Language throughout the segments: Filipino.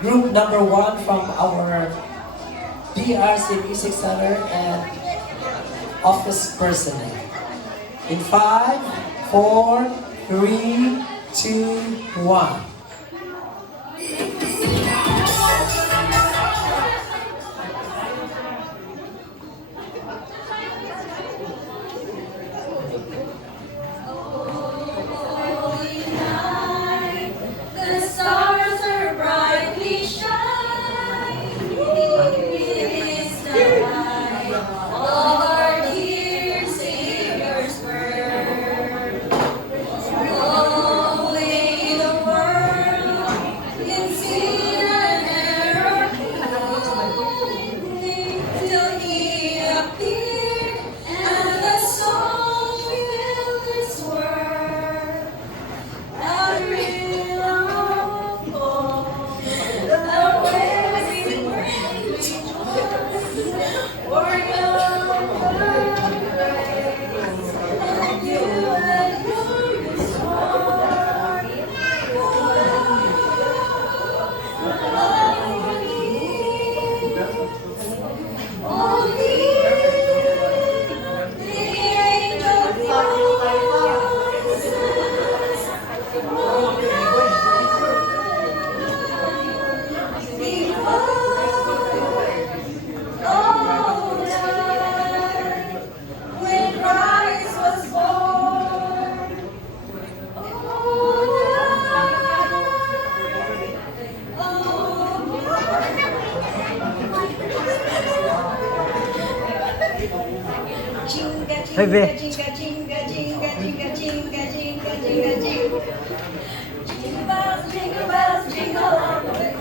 group number 1 from our DRC Music Center and office personnel. In 5, 4, 3, 2, 1. Hey, Vic. Jingle bells, jingle all the way.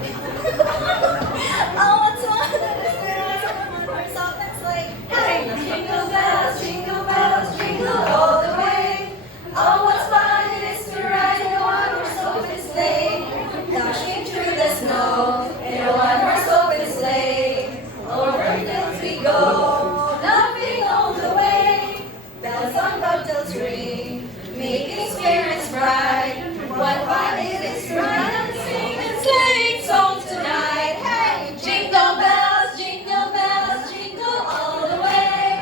Oh, what's one that is there? Someone horse open sleigh. Hey, jingle bells, jingle all the way. Oh, what's fun it is to ride in a one-horse open sleigh, dashing through the snow in a one-horse open sleigh. Over hills we go, laughing all the way. Bells on bobtails ring, making spirits bright. What fun it is to ride and sing and sleighing songs tonight. Hey, jingle bells, jingle all the way.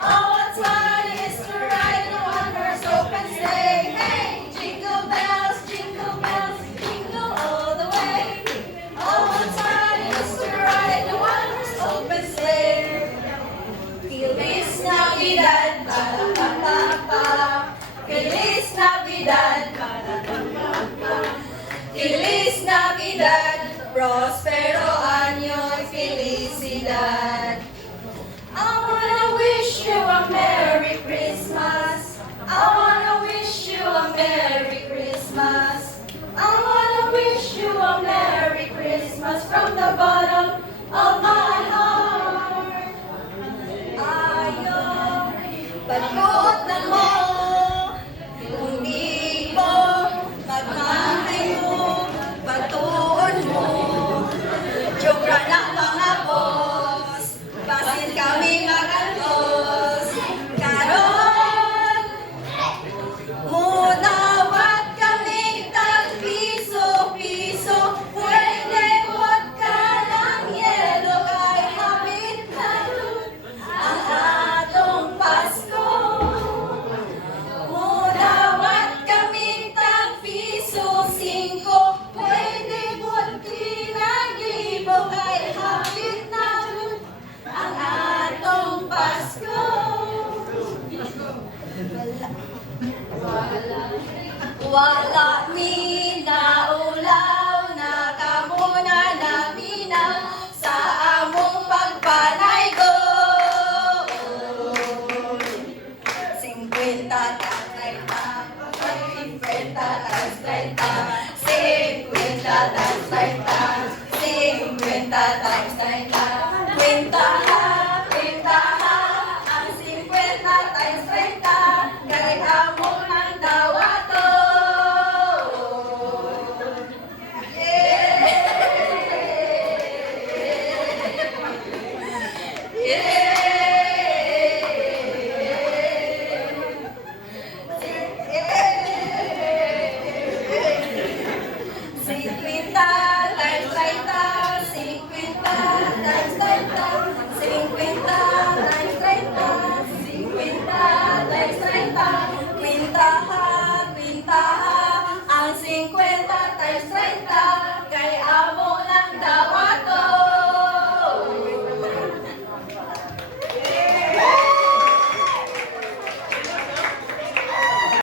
Oh, what fun it is to ride in a one-horse open sleigh. Hey, jingle bells, jingle all the way. Oh, what fun it is to ride in a one-horse open sleigh. Feliz Navidad, pa-da-pa-pa-pa. Feliz Navidad, pa-da-pa-pa-pa. Feliz Navidad, prospero año y felicidad. I wanna wish you a Merry Christmas. I wanna wish you a Merry Christmas. I wanna wish you a Merry Christmas from the bottom of my heart. Ayaw, pagkutan mo, kung di mo, magmahay mo, patuon mo. Jokra na mga boss, basin kami magantos. Karon, munawat kami tag-piso-piso. Pwede huwag ka ng yelo kay hapit na dun ang atong Pasko. Munawat kami tag-piso-5. Pwede huwag kinag-libo kay hapit na dun ang atong Pasko. Wala mi